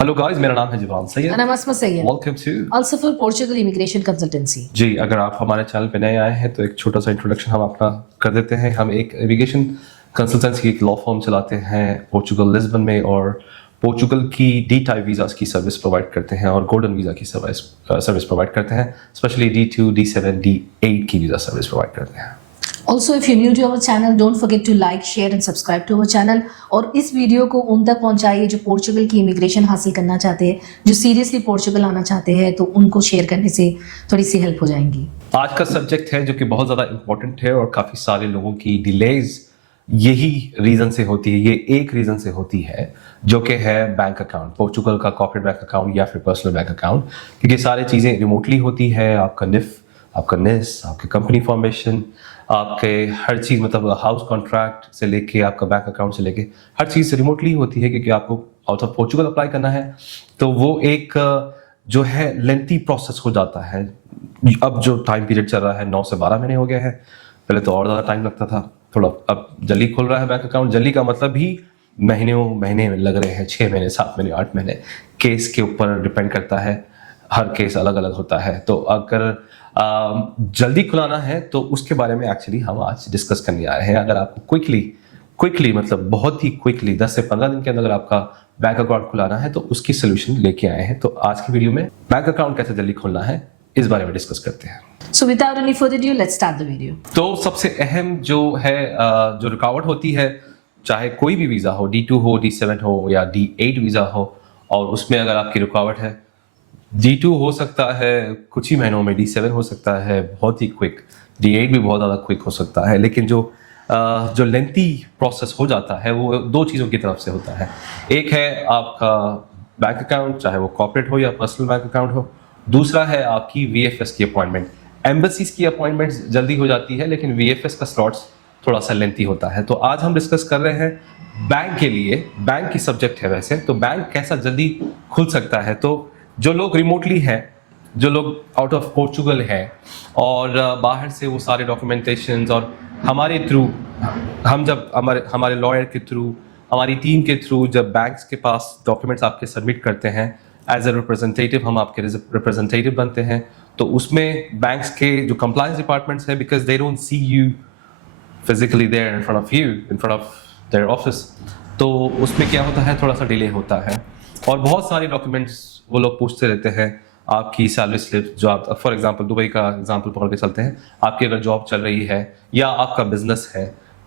Hello guys, मेरा नाम है Jawan Sayed. And I'm Asma Sayed, welcome to also for Portugal Immigration Consultancy. जी। अगर आप हमारे चैनल पे नए आए हैं तो एक छोटा सा इंट्रोडक्शन हम अपना कर देते हैं। हम एक इमिग्रेशन कंसल्टेंसी एक लॉ फर्म चलाते हैं पोर्चुगल लिस्बन में, और पोर्चुगल की डी टाइप वीज़ास की सर्विस प्रोवाइड करते हैं और गोल्डन वीज़ा की सर्विस प्रोवाइड करते हैं। स्पेशली D2, D7, D8 की वीज़ा सर्विस प्रोवाइड करते हैं। Also, if you're new to our channel, don't forget to like, share and subscribe to our channel. और इस वीडियो को उन तक पहुंचाइए जो पोर्चुगल की इमिग्रेशन हासिल करना चाहते हैं, जो सीरियसली पोर्चुगल आना चाहते हैं, तो उनको शेयर करने से थोड़ी सी हेल्प हो जाएंगी। आज का सब्जेक्ट है जो कि बहुत ज़्यादा इंपॉर्टेंट है और काफ़ी सारे लोगों की डिलेज यही रीज़न से होती है। ये एक रीज़न से होती है जो कि है बैंक अकाउंट, पोर्चुगल का कॉर्पोरेट बैंक अकाउंट या फिर पर्सनल बैंक अकाउंट, क्योंकि सारी चीज़ें रिमोटली होती है। आपका निफ, आपका निस, आपके कंपनी फॉर्मेशन, आपके हर चीज़, मतलब हाउस कॉन्ट्रैक्ट से लेके आपका बैंक अकाउंट से लेके हर चीज़ रिमोटली होती है, क्योंकि आपको आउट ऑफ पोर्चुगल अप्लाई करना है। तो वो एक जो है लेंथी प्रोसेस हो जाता है। अब जो टाइम पीरियड चल रहा है 9 से 12 महीने हो गया है। पहले तो और ज़्यादा टाइम लगता था, थोड़ा अब जल्दी खुल रहा है बैंक अकाउंट। जल्दी का मतलब भी महीने में लग रहे हैं, 6 महीने, 7 महीने, 8 महीने, केस के ऊपर डिपेंड करता है। हर केस अलग अलग होता है। तो अगर जल्दी खुलाना है तो उसके बारे में एक्चुअली हम आज डिस्कस करने आए हैं। अगर आपको क्विकली मतलब बहुत ही क्विकली 10 से 15 दिन के अंदर अगर आपका बैंक अकाउंट खुलाना है तो उसकी सोल्यूशन लेके आए हैं। तो आज की वीडियो में बैंक अकाउंट कैसे जल्दी खोलना है इस बारे में डिस्कस करते हैं। So without any further ado, let's start the video. तो सबसे अहम जो है जो रुकावट होती है, चाहे कोई भी वीज़ा हो, D2 हो, D7 हो या D8 वीज़ा हो, और उसमें अगर आपकी रुकावट है, D2 हो सकता है कुछ ही महीनों में, D7 हो सकता है बहुत ही क्विक, D8 भी बहुत ज़्यादा क्विक हो सकता है। लेकिन जो लेंथी प्रोसेस हो जाता है वो दो चीज़ों की तरफ से होता है। एक है आपका बैंक अकाउंट, चाहे वो कॉर्पोरेट हो या पर्सनल बैंक अकाउंट हो। दूसरा है आपकी VFS की अपॉइंटमेंट। एम्बेसीज की अपॉइंटमेंट्स जल्दी हो जाती है, लेकिन VFS का स्लॉट्स थोड़ा सा लेंथी होता है। तो आज हम डिस्कस कर रहे हैं बैंक के लिए, बैंक की सब्जेक्ट है वैसे, तो बैंक कैसा जल्दी खुल सकता है। तो जो लोग रिमोटली हैं, जो लोग आउट ऑफ पोर्चुगल हैं और बाहर से वो सारे डॉक्यूमेंटेशंस और हमारे थ्रू, हम जब हमारे लॉयर के थ्रू, हमारी टीम के थ्रू जब बैंक्स के पास डॉक्यूमेंट्स आपके सबमिट करते हैं एज ए रिप्रेजेंटेटिव, हम आपके रिप्रेजेंटेटिव बनते हैं। तो उसमें बैंक्स के जो कंप्लायंस डिपार्टमेंट्स हैं, because they don't see you physically there in front of you, in front of their office, तो उसमें क्या होता है, थोड़ा सा डिले होता है। और बहुत सारे डॉक्यूमेंट्स वो लोग पूछते रहते हैं। आपकी सैलरी स्लिप, जो आप फॉर एग्जांपल दुबई का एग्जांपल पकड़ के चलते हैं, आपकी अगर जॉब चल रही है या आपका बिजनेस है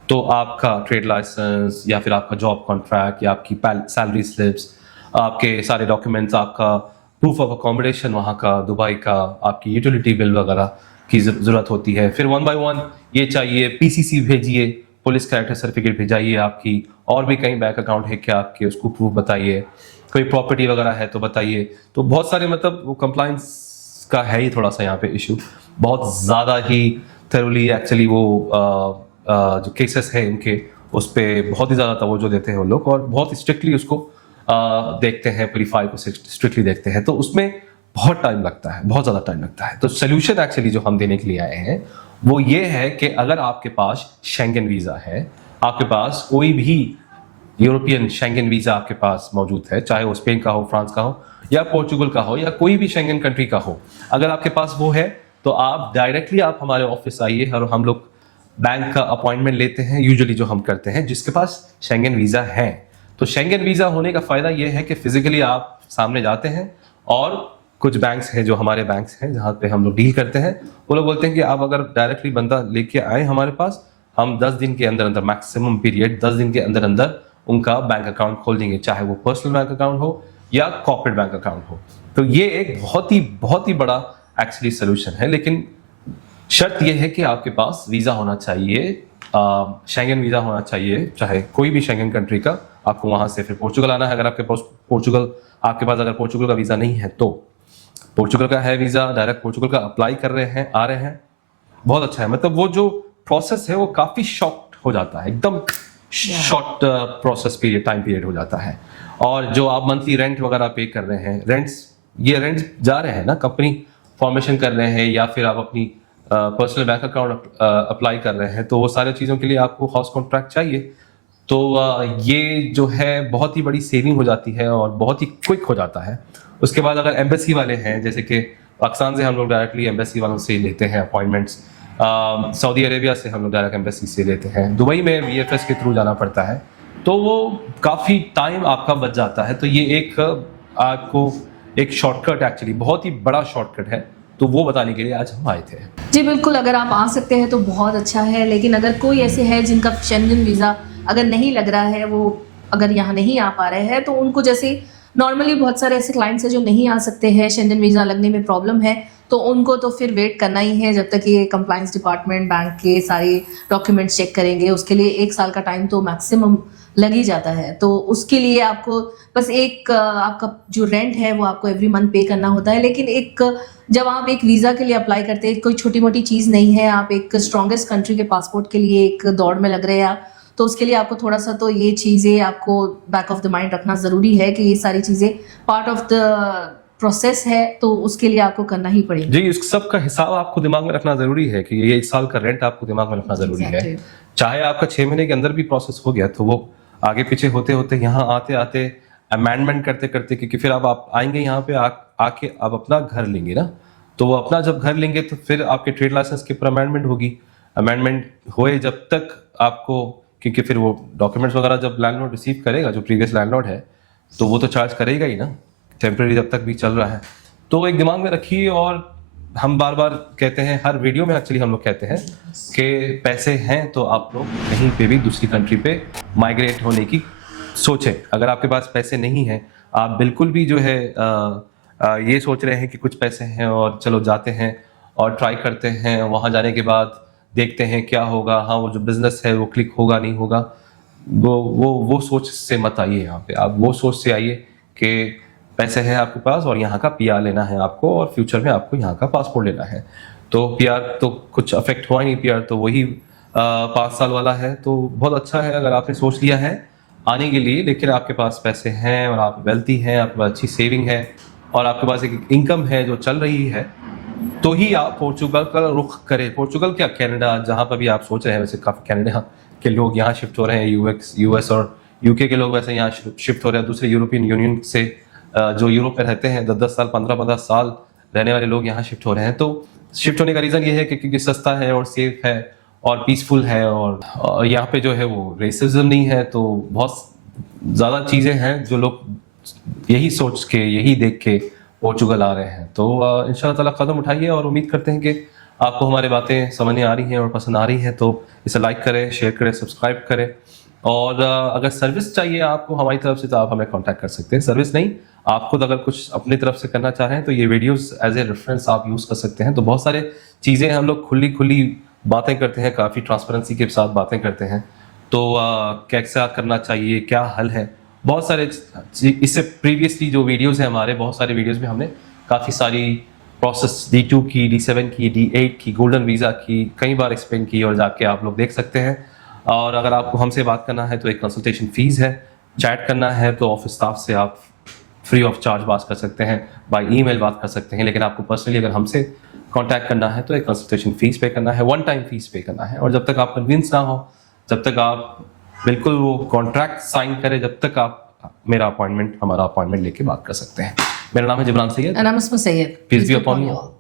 तो आपका ट्रेड लाइसेंस या फिर आपका जॉब कॉन्ट्रैक्ट या आपकी सैलरी स्लिप्स, आपके सारे डॉक्यूमेंट्स, आपका प्रूफ ऑफ अकोमोडेशन वहाँ का दुबई का, आपकी यूटिलिटी बिल वगैरह की ज़रूरत होती है। फिर 1 by 1 ये चाहिए, PCC भेजिए, पुलिस कैरेक्टर सर्टिफिकेट भेजाइए आपकी, और भी कई बैंक अकाउंट है क्या आपके, उसको प्रूफ बताइए, कोई प्रॉपर्टी वगैरह है तो बताइए। तो बहुत सारे मतलब वो कंप्लाइंस का है ही थोड़ा सा यहाँ पे इशू, बहुत ज़्यादा ही थरोली एक्चुअली वो जो केसेस हैं इनके उस पर बहुत ही ज़्यादा तवज्जो देते हैं वो लोग, और बहुत स्ट्रिक्टली उसको देखते हैं, पूरी फाइल को स्ट्रिक्टली देखते हैं। तो उसमें बहुत टाइम लगता है, बहुत ज़्यादा टाइम लगता है। तो सोल्यूशन एक्चुअली जो हम देने के लिए आए हैं वो ये है कि अगर आपके पास शेंगन वीज़ा है, आपके पास कोई भी यूरोपियन शेंगन वीज़ा आपके पास मौजूद है, चाहे वो स्पेन का हो, फ्रांस का हो या पोर्चुगल का हो या कोई भी शेंगन कंट्री का हो, अगर आपके पास वो है तो आप डायरेक्टली आप हमारे ऑफिस आइए और हम लोग बैंक का अपॉइंटमेंट लेते हैं। यूजुअली जो हम करते हैं जिसके पास शेंगन वीज़ा है, तो शेंगन वीज़ा होने का फ़ायदा ये है कि फिजिकली आप सामने जाते हैं, और कुछ बैंक्स हैं जो हमारे बैंक्स हैं जहाँ पे हम लोग डील करते हैं, वो लोग बोलते हैं कि आप अगर डायरेक्टली बंदा लेके आए हमारे पास, हम 10 दिन के अंदर अंदर, मैक्सिमम पीरियड 10 दिन के अंदर अंदर उनका बैंक अकाउंट खोल देंगे, चाहे वो पर्सनल बैंक अकाउंट हो या कॉर्पोरेट बैंक अकाउंट हो। तो ये एक बहुत ही बड़ा एक्चुअली सोल्यूशन है। लेकिन शर्त यह है कि आपके पास वीज़ा होना चाहिए, शेंगन वीज़ा होना चाहिए, चाहे कोई भी शेंगन कंट्री का। आपको वहाँ से फिर पोर्चुगल आना है। अगर आपके पास अगर पोर्चुगल का वीज़ा नहीं है तो पोर्चुगल का है वीज़ा, डायरेक्ट पोर्चुगल का अप्लाई कर रहे हैं, आ रहे हैं, बहुत अच्छा है। मतलब वो जो प्रोसेस है वो काफ़ी शॉर्ट हो जाता है, एकदम short process period, time period हो जाता है। और जो आप मंथली रेंट वगैरह पे कर रहे हैं, रेंट्स जा रहे हैं ना, कंपनी फॉर्मेशन कर रहे हैं या फिर आप अपनी पर्सनल बैंक अकाउंट अप्लाई कर रहे हैं, तो वो सारी चीज़ों के लिए आपको हाउस कॉन्ट्रैक्ट चाहिए। तो ये जो है बहुत ही बड़ी सेविंग हो जाती है और बहुत ही क्विक हो जाता है। उसके बाद अगर एम्बेसी वाले हैं, जैसे कि पाकिस्तान से हम लोग डायरेक्टली एम्बेसी वालों से लेते हैं अपॉइंटमेंट्स, सऊदी अरेबिया से हम लोग डायरेक्ट एम्बेसी से लेते हैं, दुबई में VFS के थ्रू जाना पड़ता है, तो वो काफ़ी टाइम आपका बच जाता है। तो ये एक आपको एक शॉर्टकट, एक्चुअली बहुत ही बड़ा शॉर्टकट है, तो वो बताने के लिए आज हम आए थे। जी बिल्कुल, अगर आप आ सकते हैं तो बहुत अच्छा है, लेकिन अगर कोई ऐसे है जिनका शेंगन वीज़ा अगर नहीं लग रहा है, वो अगर यहाँ नहीं आ पा रहे हैं, तो उनको जैसे नॉर्मली बहुत सारे ऐसे क्लाइंट्स हैं जो नहीं आ सकते हैं, शेंगन वीज़ा लगने में प्रॉब्लम है, तो उनको तो फिर वेट करना ही है जब तक ये कंप्लाइंस डिपार्टमेंट बैंक के सारे डॉक्यूमेंट्स चेक करेंगे। उसके लिए 1 साल का टाइम तो मैक्सिमम लग ही जाता है। तो उसके लिए आपको बस एक आपका जो रेंट है वो आपको एवरी मंथ पे करना होता है। लेकिन एक जब आप एक वीज़ा के लिए अप्लाई करते हैं, कोई छोटी मोटी चीज़ नहीं है, आप एक स्ट्रॉन्गेस्ट कंट्री के पासपोर्ट के लिए एक दौड़ में लग रहे हैं आप, तो उसके लिए आपको थोड़ा सा तो ये चीज़ें आपको बैक ऑफ द माइंड रखना ज़रूरी है कि ये सारी चीज़ें पार्ट ऑफ द प्रोसेस है, तो उसके लिए आपको करना ही पड़ेगा। जी, इस सब का हिसाब आपको दिमाग में रखना जरूरी है कि ये 1 साल का रेंट आपको दिमाग में रखना जरूरी है। Exactly. चाहे आपका 6 महीने के अंदर भी प्रोसेस हो गया, तो वो आगे पीछे होते होते यहाँ आते आते अमेंडमेंट करते करते, क्योंकि फिर अब आप आएंगे यहाँ पे आके आप अपना घर लेंगे ना, तो वो अपना जब घर लेंगे तो फिर आपके ट्रेड लाइसेंस के ऊपर अमेंडमेंट होगी। अमेंडमेंट होए जब तक आपको, क्योंकि फिर वो डॉक्यूमेंट्स वगैरह जब लैंडलॉर्ड रिसीव करेगा, जो प्रीवियस लैंडलॉर्ड है, तो वो तो चार्ज करेगा ही ना, टेम्परेरी जब तक भी चल रहा है। तो एक दिमाग में रखिए, और हम बार बार कहते हैं, हर वीडियो में एक्चुअली हम लोग कहते हैं कि पैसे हैं तो आप लोग कहीं पे भी दूसरी कंट्री पे माइग्रेट होने की सोचें। अगर आपके पास पैसे नहीं हैं, आप बिल्कुल भी जो है ये सोच रहे हैं कि कुछ पैसे हैं और चलो जाते हैं और ट्राई करते हैं, वहाँ जाने के बाद देखते हैं क्या होगा, हाँ वो जो बिजनेस है वो क्लिक होगा नहीं होगा, वो सोच से मत आइए। यहाँ पे आप वो सोच से आइए कि पैसे हैं आपके पास और यहाँ का PR लेना है आपको, और फ्यूचर में आपको यहाँ का पासपोर्ट लेना है। तो PR तो कुछ अफेक्ट हुआ नहीं, PR तो वही 5 साल वाला है। तो बहुत अच्छा है अगर आपने सोच लिया है आने के लिए, लेकिन आपके पास पैसे हैं और आप वेल्थी हैं, आपके पास अच्छी सेविंग है और आपके पास एक इनकम है जो चल रही है, तो ही आप पोर्चुगल का रुख करें। पोर्चुगल क्या, कनाडा, जहाँ पर भी आप सोच रहे हैं, वैसे काफ़ी कनाडा के लोग यहाँ शिफ्ट हो रहे हैं, US और UK के लोग वैसे यहाँ शिफ्ट हो रहे हैं, दूसरे यूरोपियन यूनियन से जो यूरोप में रहते हैं 10-10 साल 15-15 साल रहने वाले लोग यहाँ शिफ्ट हो रहे हैं। तो शिफ्ट होने का रीज़न ये है कि क्योंकि सस्ता है और सेफ है और पीसफुल है, और यहाँ पे जो है वो रेसिज्म नहीं है। तो बहुत ज़्यादा चीज़ें हैं जो लोग यही सोच के, यही देख के पोर्चुगल आ रहे हैं। तो इंशाल्लाह ताला कदम उठाइए, और उम्मीद करते हैं कि आपको हमारी बातें समझ में आ रही हैं और पसंद आ रही हैं। तो इसे लाइक करें, शेयर करें, सब्सक्राइब करें, और अगर सर्विस चाहिए आपको हमारी तरफ से तो आप हमें कांटेक्ट कर सकते हैं। सर्विस नहीं, आप खुद अगर कुछ अपनी तरफ से करना चाह रहे हैं तो ये वीडियोस एज ए रेफरेंस आप यूज़ कर सकते हैं। तो बहुत सारे चीज़ें हम लोग खुली बातें करते हैं, काफ़ी ट्रांसपेरेंसी के साथ बातें करते हैं। तो कैसा करना चाहिए, क्या हल है, बहुत सारे इससे प्रीवियसली जो वीडियोज़ हैं हमारे, बहुत सारे वीडियोज़ में हमने काफ़ी सारी प्रोसेस D2 की, D7 की, D8 की, गोल्डन वीज़ा की कई बार एक्सप्लेन की, और जाके आप लोग देख सकते हैं। और अगर आपको हमसे बात करना है तो एक कंसल्टेशन फीस है, चैट करना है तो ऑफिस स्टाफ से आप फ्री ऑफ चार्ज बात कर सकते हैं, बाय ईमेल बात कर सकते हैं। लेकिन आपको पर्सनली अगर हमसे कांटेक्ट करना है तो एक कंसल्टेशन फीस पे करना है, 1 टाइम फीस पे करना है। और जब तक आप कन्विंस ना हो, जब तक आप बिल्कुल वो कॉन्ट्रैक्ट साइन करें, जब तक आप हमारा अपॉइंटमेंट लेके बात कर सकते हैं। मेरा नाम है Jibran Syed. And I'm Asma Sayed. Peace be upon you all.